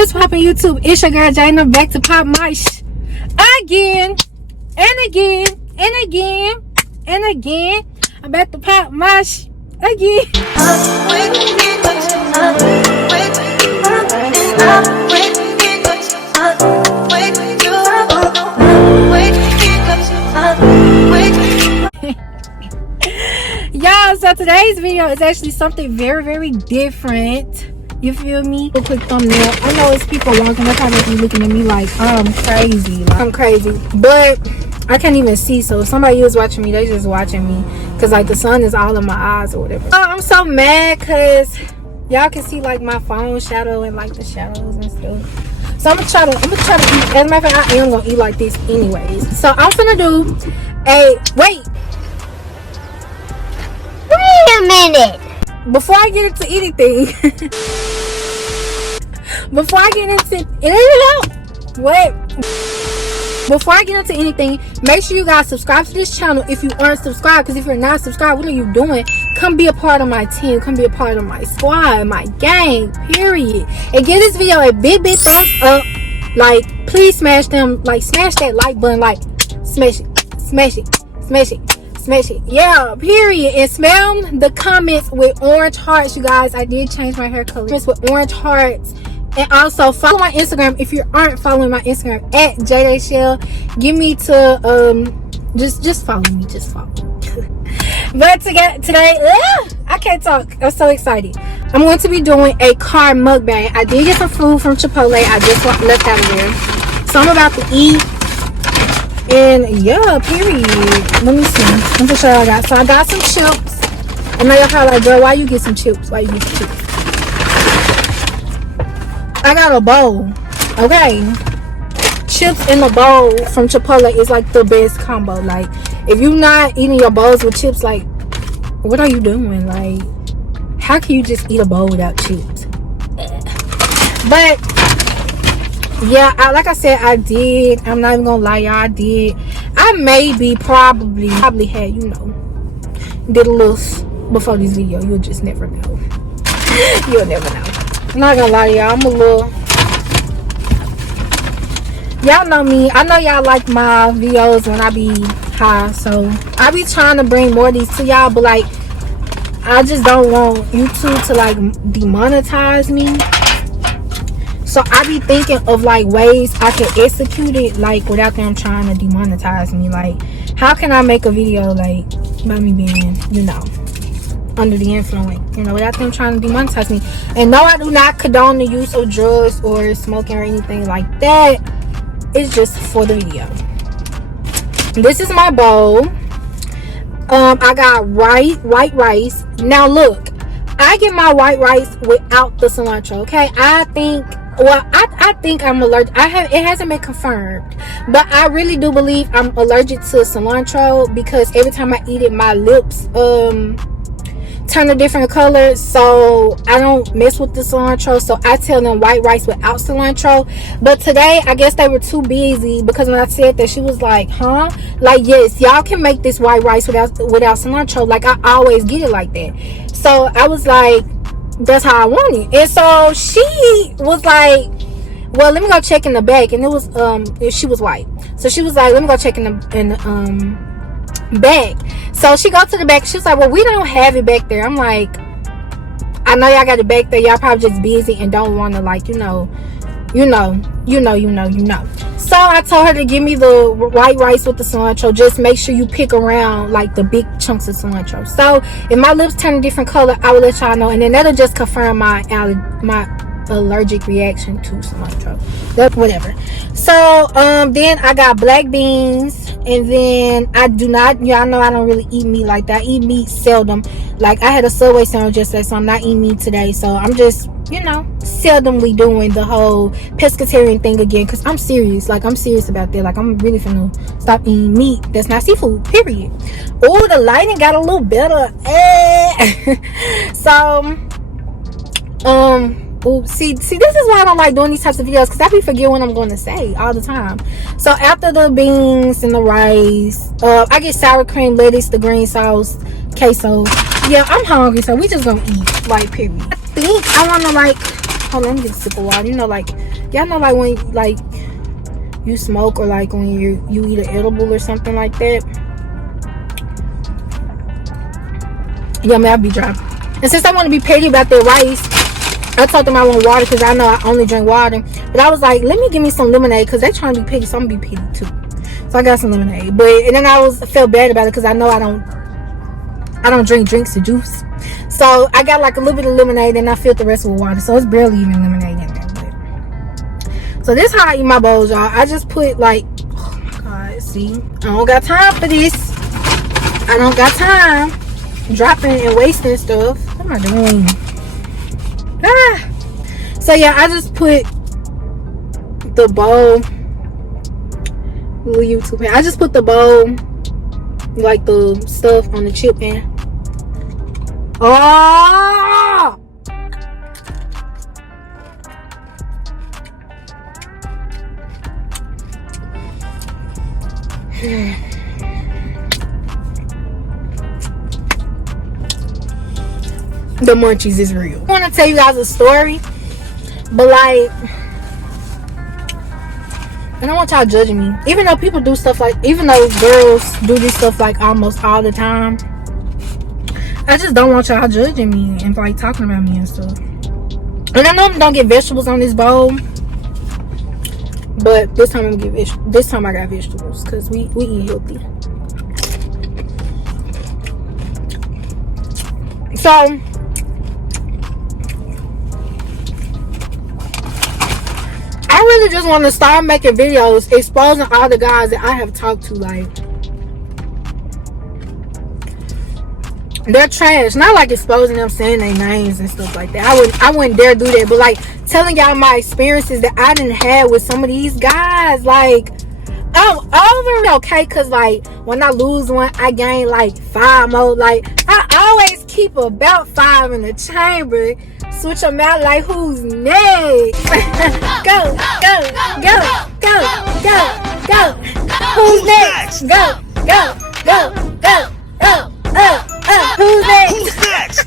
What's poppin' YouTube? It's your girl Jane. I'm back to pop my again and again and again and again. I'm back to pop my again. Y'all, so today's video is actually something very different. You feel me? A quick thumbnail. I know it's people walking. They're probably looking at me like I'm crazy. I'm crazy. But I can't even see. So if somebody is watching me, they just watching me. Because like the sun is all in my eyes or whatever. Oh, I'm so mad because y'all can see like my phone shadow and like the shadows and stuff. So I'm gonna try to eat. As a matter of fact, I am gonna eat like this anyways. So I'm gonna do wait a minute. Before I get into anything, before I get into anything, make sure you guys subscribe to this channel if you aren't subscribed. Because if you're not subscribed, what are you doing? Come be a part of my team. Come be a part of my squad, my gang, period. And give this video a big thumbs up. Like, please smash that like button. Like, smash it, yeah, period. And spam the comments with orange hearts, you guys. I did change my hair color with orange hearts. And also follow my Instagram if you aren't following my Instagram at Dai'shell. Give me to just follow me, but today I can't talk. I'm so excited. I'm going to be doing a car mukbang. I did get some food from Chipotle. I just left out of there, so I'm about to eat. And yeah, period. Let me see. I'm gonna show you what I got. So I got some chips. I know y'all probably like, girl, why you get some chips? Why you get some chips? I got a bowl. Okay. Chips in a bowl from Chipotle is like the best combo. Like, if you're not eating your bowls with chips, like, what are you doing? Like, how can you just eat a bowl without chips? But yeah, like I said, I did. I'm not even gonna lie, y'all. I did. I maybe probably had, did a little before this video. You'll just never know. You'll never know. I'm not gonna lie to y'all. I'm a little. Y'all know me. I know y'all like my videos when I be high, so I be trying to bring more of these to y'all. But like, I just don't want YouTube to like demonetize me. So I be thinking of like ways I can execute it like without them trying to demonetize me. Like, how can I make a video like about me being, under the influence, without them trying to demonetize me. And no, I do not condone the use of drugs or smoking or anything like that. It's just for the video. This is my bowl. I got white rice. Now look, I get my white rice without the cilantro. Okay, I think I'm allergic. It hasn't been confirmed, but I really do believe I'm allergic to cilantro because every time I eat it, my lips turn a different color. So I don't mess with the cilantro. So I tell them white rice without cilantro. But today, I guess they were too busy because when I said that, she was like, "Huh?" Like, yes, y'all can make this white rice without cilantro. Like, I always get it like that. So I was like, that's how I want it. And so she was like, well, let me go check in the back. And it was she was white, so she was like, let me go check in the back. So she go to the back. She was like, well, we don't have it back there. I'm like, I know y'all got it back there. Y'all probably just busy and don't want to, like, you know. So I told her to give me the white rice with the cilantro. Just make sure you pick around like the big chunks of cilantro. So if my lips turn a different color, I will let y'all know, and then that'll just confirm my allergic reaction to cilantro. That's whatever. So then I got black beans, and then I do not, y'all know I don't really eat meat like that. I eat meat seldom. Like, I had a Subway sandwich yesterday, so I'm not eating meat today. So I'm just, seldomly doing the whole pescatarian thing again, because I'm serious. Like, I'm serious about that. Like, I'm really finna stop eating meat that's not seafood, period. Oh, the lighting got a little better. So see, this is why I don't like doing these types of videos, because I be forgetting what I'm going to say all the time. So after the beans and the rice, I get sour cream, lettuce, the green sauce, queso. Yeah, I'm hungry, so we just gonna eat, like, period. I think I want to, like, Hold on, let me get a sip of water. You know, like, y'all know, like, when, like, you smoke or, like, when you eat an edible or something like that. Yeah, man, I'll be dry. And since I want to be petty about that rice, I told them I want water because I know I only drink water. But I was like, let me give me some lemonade because they trying to be petty, so I'm going to be petty, too. So I got some lemonade. And then I felt bad about it because I know I don't drink drinks or juice. So I got like a little bit of lemonade and I filled the rest with water. So it's barely even lemonade in there. But. So this is how I eat my bowls, y'all. I just put like, oh my God, see? I don't got time for this. I don't got time dropping and wasting stuff. What am I doing? So yeah, I just put the bowl. Little YouTube. I just put the bowl, like the stuff on the chip pan. Oh! The munchies is real. I want to tell you guys a story, but like, I don't want y'all judging me. Even though people do stuff like, even though girls do this stuff like almost all the time, I just don't want y'all judging me and like talking about me and stuff. And I know I'm gonna get vegetables on this bowl, but this time I got vegetables because we eat healthy. So I really just want to start making videos exposing all the guys that I have talked to. Like, they're trash. Not like exposing them, saying their names and stuff like that. I wouldn't dare do that. But like telling y'all my experiences that I didn't have with some of these guys. Like, I'm over it, okay? Because like when I lose one, I gain like 5 more. Like, I always keep about 5 in the chamber. Switch them out like who's next? Go. Who's next? Go. Who's next?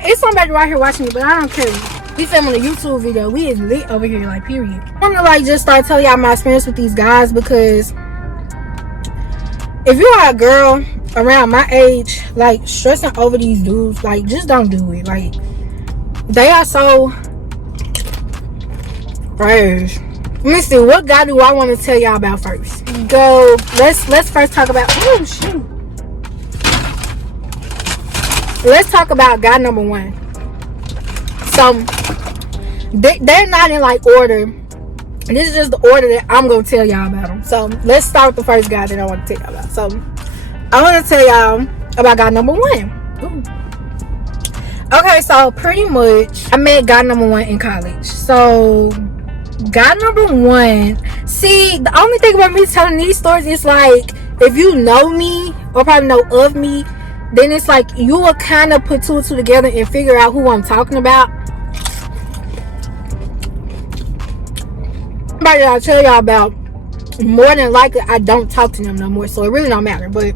It's somebody right here watching me, but I don't care. We filming a YouTube video. We is lit over here, like, period. I'm gonna like just start telling y'all my experience with these guys, because if you are a girl around my age, like, stressing over these dudes, like, just don't do it. Like, they are so trash. Let me see, what guy do I want to tell y'all about first? Let's first talk about, oh shoot, let's talk about guy number 1. So they're not in like order. This is just the order that I'm gonna tell y'all about them. So let's start with the first guy that I want to tell y'all about. So I want to tell y'all about guy number 1. Ooh. Okay, so pretty much I met guy number 1 in college. So guy number 1, see, the only thing about me telling these stories is like, if you know me or probably know of me, then it's like you will kind of put 2 and 2 together and figure out who I'm talking about. Somebody that I tell y'all about, more than likely I don't talk to them no more, so it really don't matter. But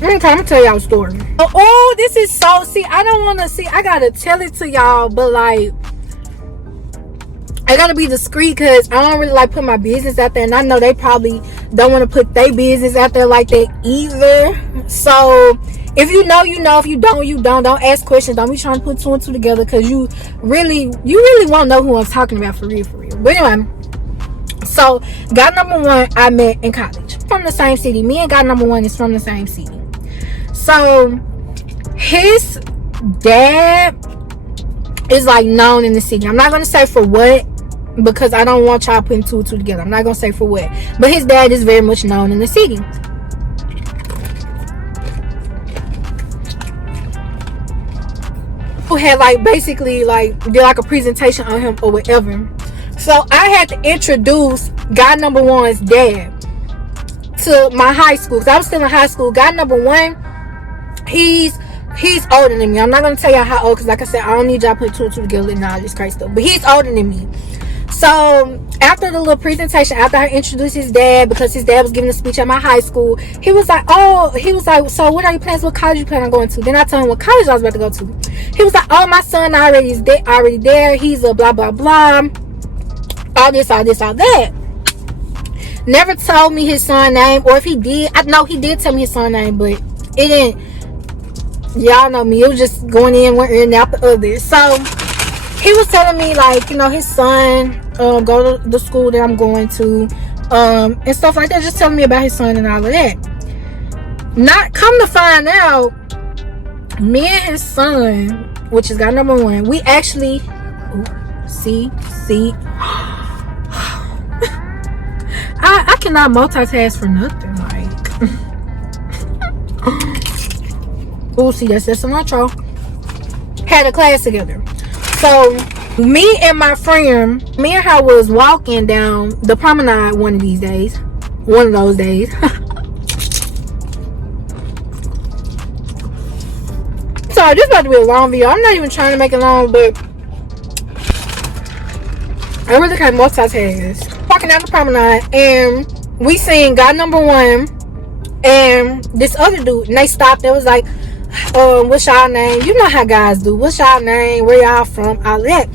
I'm gonna tell y'all a story. Oh, this is so, see, I don't want to see, I gotta tell it to y'all, but like, I gotta be discreet because I don't really like put my business out there, and I know they probably don't want to put their business out there like that either. So if you know, you know. If you don't, you don't. Don't ask questions. Don't be trying to put 2 and 2 together, because you really won't know who I'm talking about for real. But anyway, so guy number 1 I met in college, from the same city. Me and guy number 1 is from the same city. So his dad is like known in the city. I'm not gonna say for what, because I don't want y'all putting 2 and 2 together. I'm not gonna say for what, but his dad is very much known in the city. Who had like basically like did like a presentation on him or whatever. So I had to introduce guy number 1's dad to my high school, because I was still in high school. Guy number 1, he's older than me. I'm not gonna tell y'all how old, because like I said, I don't need y'all put 2 and 2 together and all this crazy stuff. But he's older than me. So after the little presentation, after I introduced his dad, because his dad was giving a speech at my high school, he was like, so what are your plans? What college you plan on going to? Then I told him what college I was about to go to. He was like, oh, my son already there. He's a blah, blah, blah. All this, all that. Never told me his son name, or if he did, I know he did tell me his son name, but it didn't. Y'all know me. It was just going in one ear and out the other. So he was telling me, like, you know, his son go to the school that I'm going to, and stuff like that. Just telling me about his son and all of that. Not come to find out, me and his son, which is guy number 1, we actually, see. I cannot multitask for nothing. Like, see, that's cilantro. Had a class together. So me and my friend, me and her was walking down the promenade one of those days. So this about to be a long video. I'm not even trying to make it long, but I really can't multitask. Walking down the promenade, and we seen guy number 1 and this other dude, and they stopped. It was like, what's y'all name? You know how guys do. What's y'all name? Where y'all from? All that.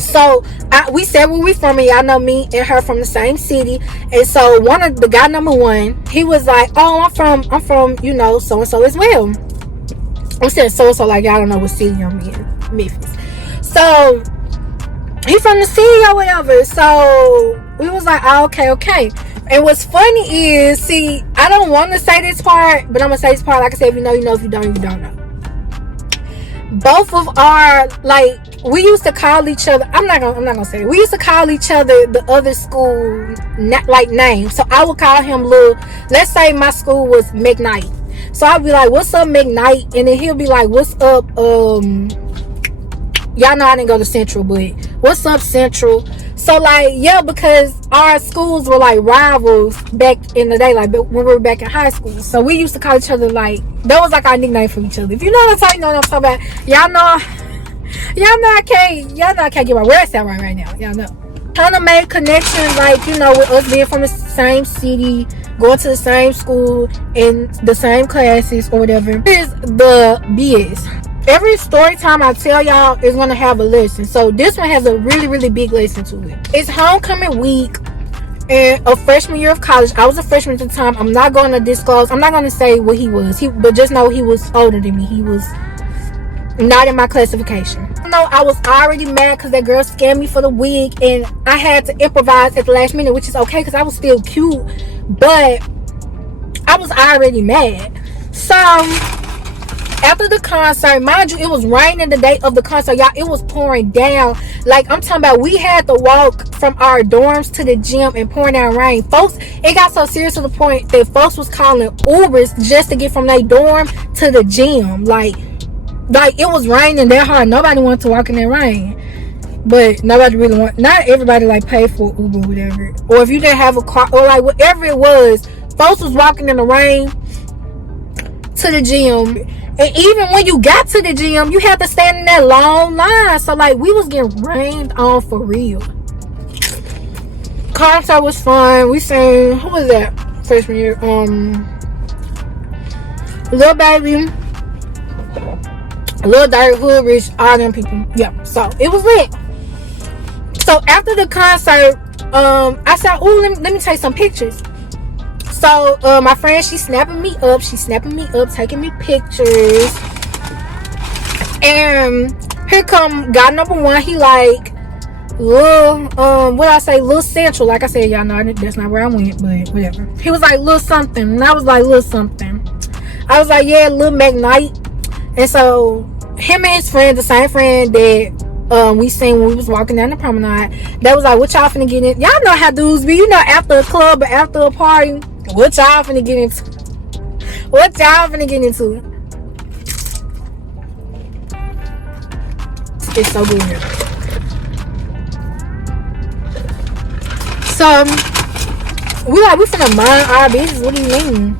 So we said where we from, and y'all know me and her from the same city. And so one of the guy number 1, he was like, oh, I'm from you know, so and so as well. I said so and so, like y'all don't know what city I'm in, Memphis. So he from the city or whatever. So we was like, oh, okay. And what's funny is, see, I don't want to say this part, but I'm gonna say this part. Like I said, if you know, you know. If you don't, you don't know. Both of our, like, we used to call each other. I'm not gonna say it. We used to call each other the other school like names. So I would call him little. Let's say my school was McKnight. So I'd be like, what's up, McKnight? And then he'll be like, what's up, y'all know I didn't go to Central, but what's up, Central? So, like, yeah, because our schools were, like, rivals back in the day, like, when we were back in high school. So, we used to call each other, like, that was, like, our nickname for each other. If you know what I'm talking, you know what I'm talking about. Y'all know I can't get my words out right now. Y'all know. Kind of made connections, like, you know, with us being from the same city, going to the same school, and the same classes, or whatever. Here's the BS. Every story time I tell y'all is going to have a lesson. So this one has a really, really big lesson to it. It's homecoming week and a freshman year of college. I was a freshman at the time. I'm not going to disclose. I'm not going to say what he was. But just know he was older than me. He was not in my classification. No, I was already mad because that girl scammed me for the wig. And I had to improvise at the last minute, which is okay because I was still cute. But I was already mad. So after the concert, mind you, it was raining the day of the concert, y'all. It was pouring down. Like, I'm talking about, we had to walk from our dorms to the gym and pouring down rain. Folks, it got so serious to the point that folks was calling Ubers just to get from their dorm to the gym. Like it was raining that hard. Nobody wanted to walk in that rain. But nobody really not everybody, like, paid for Uber or whatever. Or if you didn't have a car, or, like, whatever it was, folks was walking in the rain to the gym. And even when you got to the gym, you had to stand in that long line. So, like, we was getting rained on for real. Concert was fun. We sang, who was that freshman year? Lil Baby, Lil Dirt, Hood Rich, all them people. Yeah, so it was lit. So after the concert, I said, "Ooh, let me take some pictures." So my friend, she's snapping me up, taking me pictures. And here come guy number 1. He like Lil Central. Like I said, y'all know that's not where I went, but whatever. He was like Lil something, and I was like Lil something. I was like, yeah, Lil McKnight. And so him and his friend, the same friend that we seen when we was walking down the promenade, that was like, what y'all finna get in? Y'all know how dudes be, you know, after a club or after a party. What y'all finna get into? What y'all finna get into? It's so good here. So we finna mind our business. What do you mean?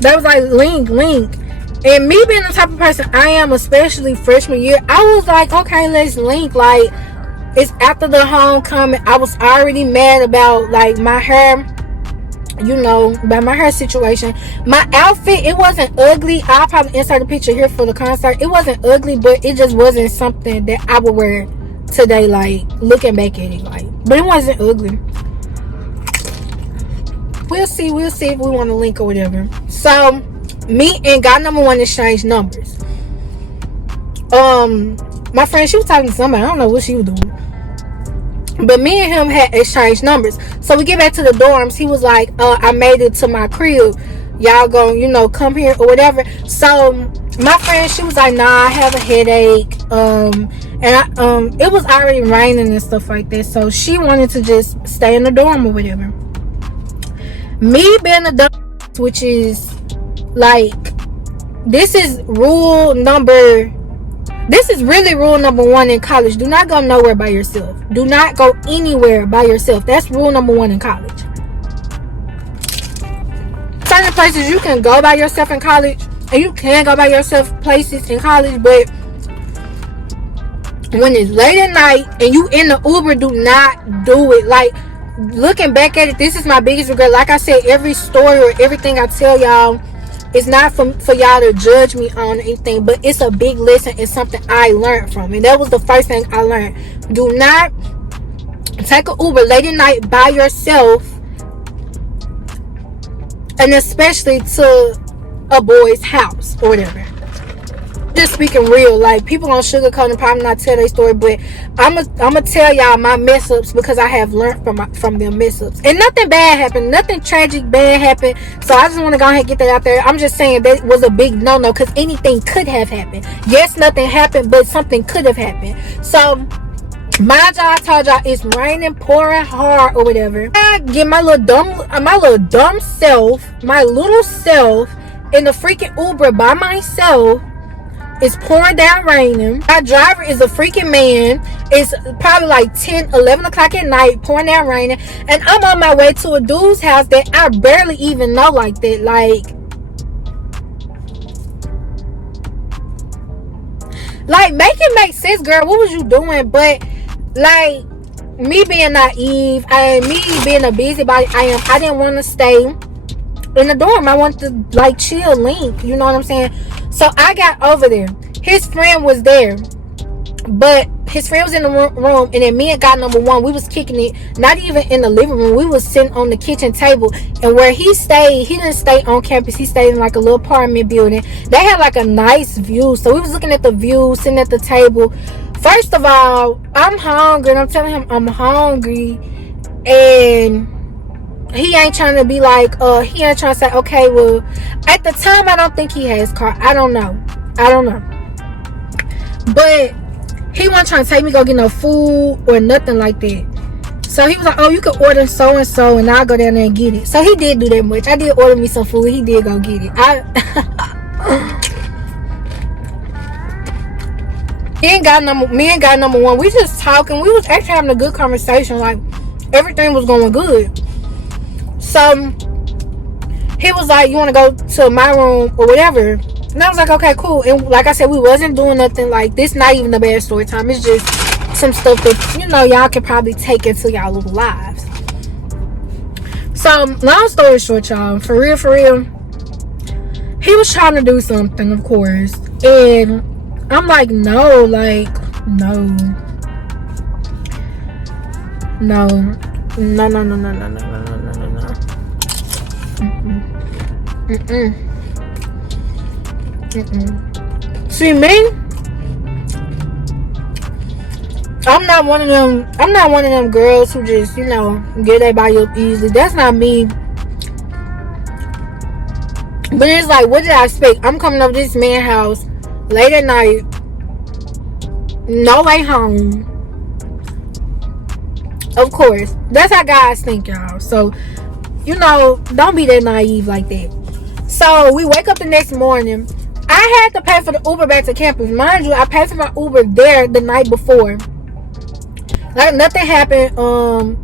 That was like link. And me being the type of person I am, especially freshman year, I was like, okay, let's link. Like, It's after the homecoming. I was already mad about like my hair, you know, about my hair situation. My outfit, it wasn't ugly. I'll probably insert a picture here for the concert. It wasn't ugly, but it just wasn't something that I would wear today, like looking back at it, like. But it wasn't ugly. We'll see if we want to link or whatever. So me and guy number one exchanged numbers. My friend, she was talking to somebody. I don't know what she was doing, but me and him had exchanged numbers. So we get back to the dorms. He was like, I made it to my crib. Y'all gonna, you know, come here or whatever. So my friend, she was like, nah, I have a headache. And it was already raining and stuff like that. So she wanted to just stay in the dorm or whatever. Me being a dumb, which is like, this is really rule number one in college. Do not go nowhere by yourself. Do not go anywhere by yourself. That's rule number one in college. Certain places you can go by yourself in college, and you can go by yourself places in college, but when it's late at night and you in the Uber, do not do it. Like, looking back at it, this is my biggest regret. Like I said, every story or everything I tell y'all, it's not for y'all to judge me on anything, but it's a big lesson and something I learned from. And that was the first thing I learned. Do not take an Uber late at night by yourself, and especially to a boy's house or whatever. Just speaking real, like, people gonna sugarcoat and probably not tell their story, but I'm gonna tell y'all my mess ups, because I have learned from them mess ups. And nothing bad happened, nothing tragic bad happened. So I just want to go ahead and get that out there. I'm just saying that was a big no-no, because anything could have happened. Yes, nothing happened, but something could have happened. So mind y'all, I told y'all it's raining, pouring hard or whatever. I get my little dumb self, my little self in the freaking Uber by myself. It's pouring down raining. My driver is a freaking man. It's probably like 10, 11 o'clock at night, pouring down raining. And I'm on my way to a dude's house that I barely even know like that. Like make it make sense, girl. What was you doing? But like, me being naive and me being a busybody I didn't want to stay in the dorm. I wanted to like chill, link, you know what I'm saying? So I got over there. His friend was there, but his friend was in the room, and then me and guy number one, we was kicking it, not even in the living room. We was sitting on the kitchen table. And where he stayed, he didn't stay on campus. He stayed in like a little apartment building. They had like a nice view, so we was looking at the view, sitting at the table. First of all, I'm hungry, and I'm telling him I'm hungry, and he ain't trying to be like, he ain't trying to say, okay, well, at the time, I don't think he has car. I don't know. But he wasn't trying to take me go get no food or nothing like that. So he was like, oh, you can order so and so, and I'll go down there and get it. So he did do that much. I did order me some food. He did go get it. Me and guy number one, we just talking. We was actually having a good conversation. Like, everything was going good. So he was like, you want to go to my room or whatever? And I was like, okay, cool. And like I said, we wasn't doing nothing. Like, this not even a bad story time. It's just some stuff that, you know, y'all can probably take into y'all little lives. So long story short, y'all, for real, he was trying to do something, of course, and I'm like, no. See, me, I'm not one of them girls who just, you know, get their body up easily. That's not me. But it's like, what did I expect? I'm coming over this man's house late at night, no way home. Of course, that's how guys think, y'all. So, you know, don't be that naive like that. So we wake up the next morning. I had to pay for the Uber back to campus. Mind you, I paid for my Uber there the night before. Like, nothing happened.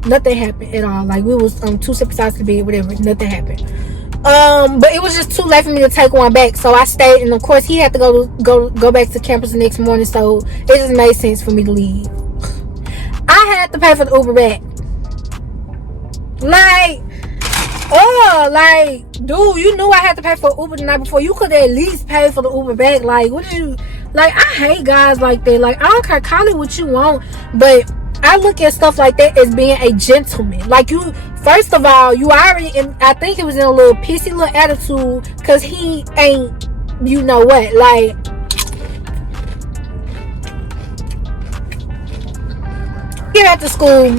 Nothing happened at all. Like, we was two separate sides of the bed, whatever. Nothing happened. But it was just too late for me to take one back. So I stayed, and of course he had to go back to campus the next morning. So it just made sense for me to leave. I had to pay for the Uber back. Like, oh, like, dude, you knew I had to pay for Uber the night before. You could at least pay for the Uber back. Like, what did you, like, I hate guys like that. Like, I don't care, call it what you want, but I look at stuff like that as being a gentleman. Like, you, first of all, you already, I think he was in a little pissy little attitude because he ain't, you know what, like, get at the school.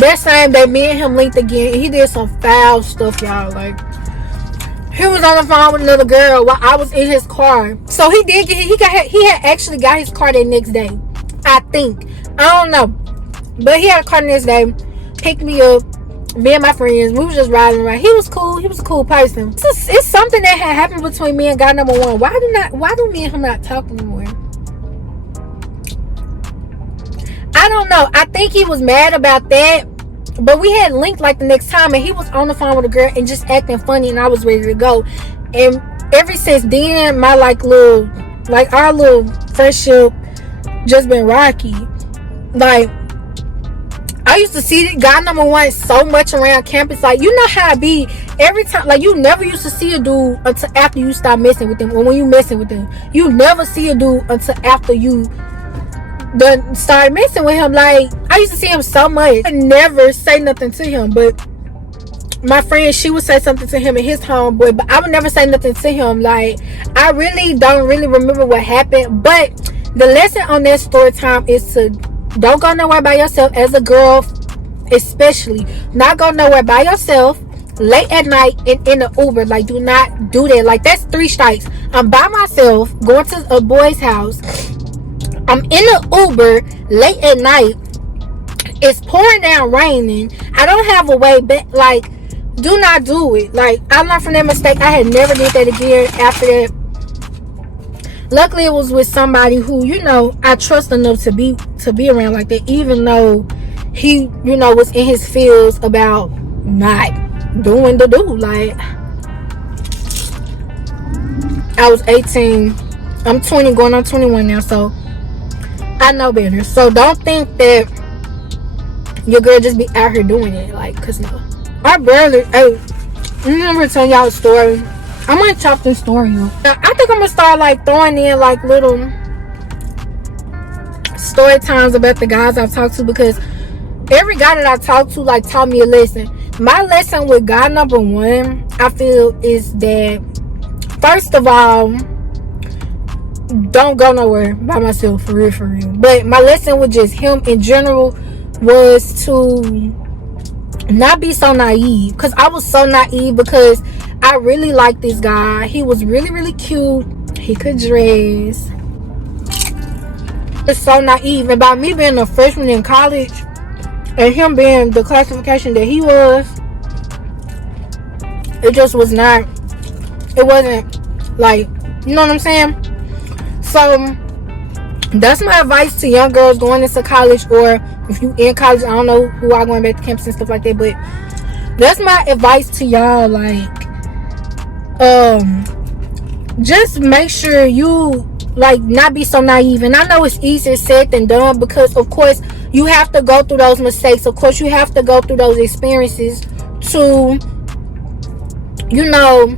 That same day, me and him linked again. He did some foul stuff, y'all. Like, he was on the phone with another girl while I was in his car. So he did get, he had actually got his car that next day, I think. I don't know, but he had a car the next day. Picked me up. Me and my friends, we was just riding around. He was cool. He was a cool person. It's something that had happened between me and guy number one. Why do me and him not talk anymore? I don't know. I think he was mad about that, but we had linked like the next time, and he was on the phone with a girl and just acting funny, and I was ready to go. And ever since then, my our little friendship just been rocky. Like, I used to see guy number one so much around campus. Like, you know how it be every time. Like, you never used to see a dude until after you stop messing with them, or when you messing with them. You never see a dude until after you done started messing with him. Like, I used to see him so much. I never say nothing to him, but my friend, she would say something to him and his homeboy, but I would never say nothing to him. Like, I really don't remember what happened, but the lesson on that story time is to don't go nowhere by yourself as a girl, especially. Not go nowhere by yourself late at night in the Uber. Like, do not do that. Like, that's 3 strikes. I'm by myself going to a boy's house. I'm in the Uber late at night. It's pouring down raining. I don't have a way back. Like, do not do it. Like, I learned from that mistake. I had never did that again after that. Luckily, it was with somebody who, you know, I trust enough to be around like that, even though he, you know, was in his feels about not doing the do. Like, I was 18. I'm 20, going on 21 now, so I know better. So don't think that your girl just be out here doing it. Like, cause no, I barely. Hey, I'm never telling y'all a story. I might chop this story up. I think I'm gonna start like throwing in like little story times about the guys I've talked to, because every guy that I talked to like taught me a lesson. My lesson with guy number one, I feel, is that first of all, don't go nowhere by myself, for real. But my lesson with just him in general was to not be so naive, because I was so naive, because I really liked this guy. He was really cute. He could dress. It's so naive. And by me being a freshman in college and him being the classification that he was, it just was not, it wasn't like, you know what I'm saying? So that's my advice to young girls going into college, or if you in college. I don't know who are going back to campus and stuff like that, but that's my advice to y'all. Like, just make sure you like not be so naive. And I know it's easier said than done, because of course you have to go through those mistakes. Of course you have to go through those experiences to, you know,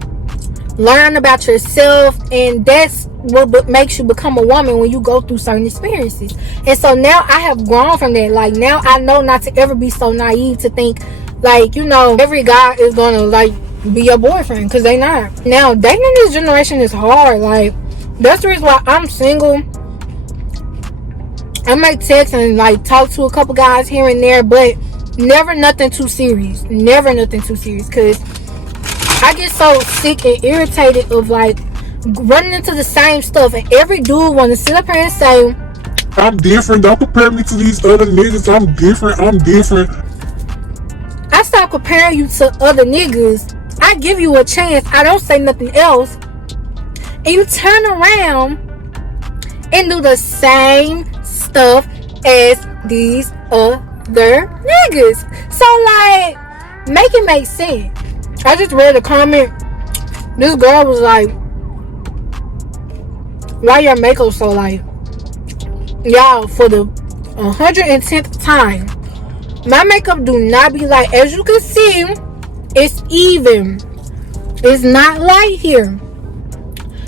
learn about yourself. And that's what makes you become a woman, when you go through certain experiences. And so now I have grown from that. Like, now I know not to ever be so naive to think like, you know, every guy is gonna like be your boyfriend, because they not. Now dating in this generation is hard. Like, that's the reason why I'm single. I might text and like talk to a couple guys here and there, but never nothing too serious. Because I get so sick and irritated of like running into the same stuff, and every dude want to sit up here and say, I'm different, don't compare me to these other niggas, I'm different. I stop comparing you to other niggas. I give you a chance. I don't say nothing else. And you turn around and do the same stuff as these other niggas. So like, make it make sense. I just read a comment. This girl was like, why your makeup so like, y'all, for the 110th time. My makeup do not be light. As you can see, it's even. It's not light here.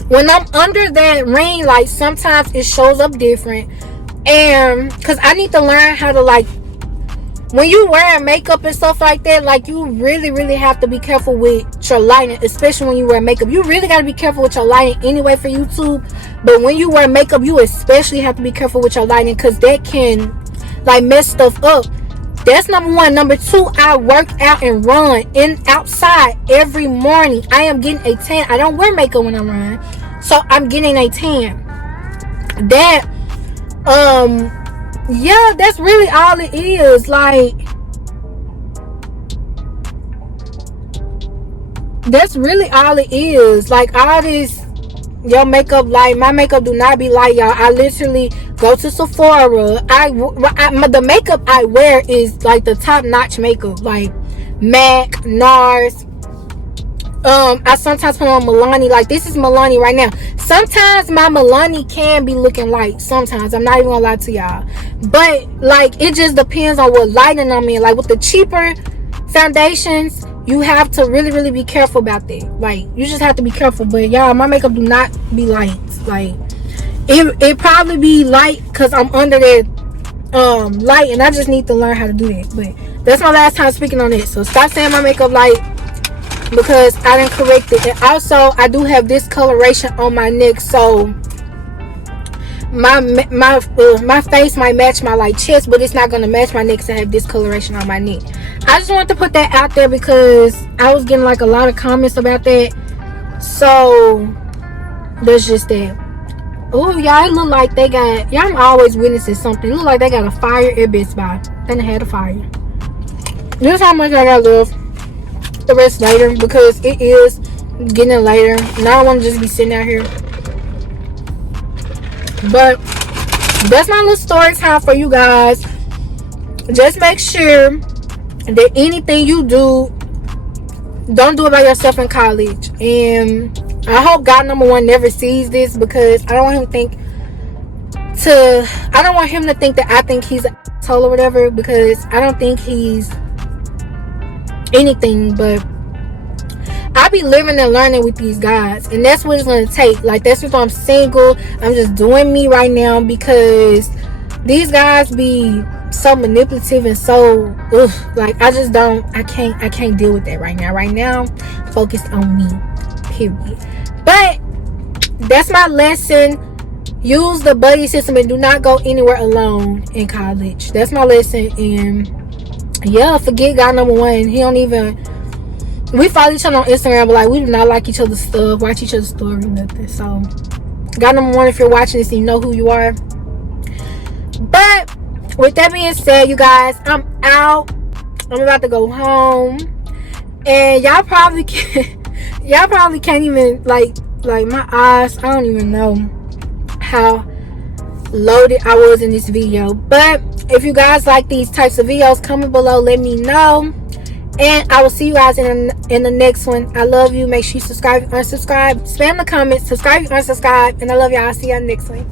When I'm under that ring light, sometimes it shows up different. And because I need to learn how to, like, when you wear makeup and stuff like that, like, you really have to be careful with your lighting, especially when you wear makeup. You really got to be careful with your lighting anyway for YouTube. But when you wear makeup, you especially have to be careful with your lighting, because that can, like, mess stuff up. That's number one. Number two, I work out and run outside every morning. I am getting a tan. I don't wear makeup when I run, so I'm getting a tan. That, yeah, that's really all it is. Like, that's really all it is. Like, all this, your makeup, like, my makeup do not be light, y'all. I literally go to Sephora. The makeup I wear is like the top notch makeup, like MAC, NARS. I sometimes put on Milani. Like, this is Milani right now. Sometimes my Milani can be looking light. Sometimes, I'm not even gonna lie to y'all. But, like, it just depends on what lighting I'm in. Like, with the cheaper foundations, you have to really be careful about that. Like, you just have to be careful. But y'all, my makeup do not be light. Like, it probably be light because I'm under that light, and I just need to learn how to do that. But that's my last time speaking on it. So stop saying my makeup light, because I didn't correct it. And also, I do have discoloration on my neck, so my face might match my, like, chest, but it's not gonna match my neck, because I have discoloration on my neck. I just want to put that out there because I was getting, like, a lot of comments about that. So that's just that. Oh, y'all, it look like they got, y'all, I'm always witnessing something. It look like they got a fire at Best Buy. Then they had a fire. This is how much I got left. The rest later, because it is getting later, and I don't want to just be sitting out here. But that's my little story time for you guys. Just make sure that anything you do, don't do it by yourself in college. And I hope God number one never sees this, because I don't want him to think that I think he's an asshole or whatever, because I don't think he's anything. But I be living and learning with these guys, and that's what it's gonna take. Like, that's what I'm single. I'm just doing me right now, because these guys be so manipulative and so like, I can't deal with that right now. Right now, focused on me, period. But that's my lesson. Use the buddy system and do not go anywhere alone in college. That's my lesson. And yeah, forget God number one. He don't even, we follow each other on Instagram, but, like, we do not like each other's stuff, watch each other's story, nothing. So God number one, if you're watching this, you know who you are. But with that being said, you guys, I'm out. I'm about to go home, and y'all probably can't even, like my eyes, I don't even know how loaded I was in this video. But if you guys like these types of videos, comment below, let me know, and I will see you guys in the next one. I love you. Make sure you subscribe, unsubscribe, spam the comments, subscribe, unsubscribe, and I love y'all. I'll see y'all next one.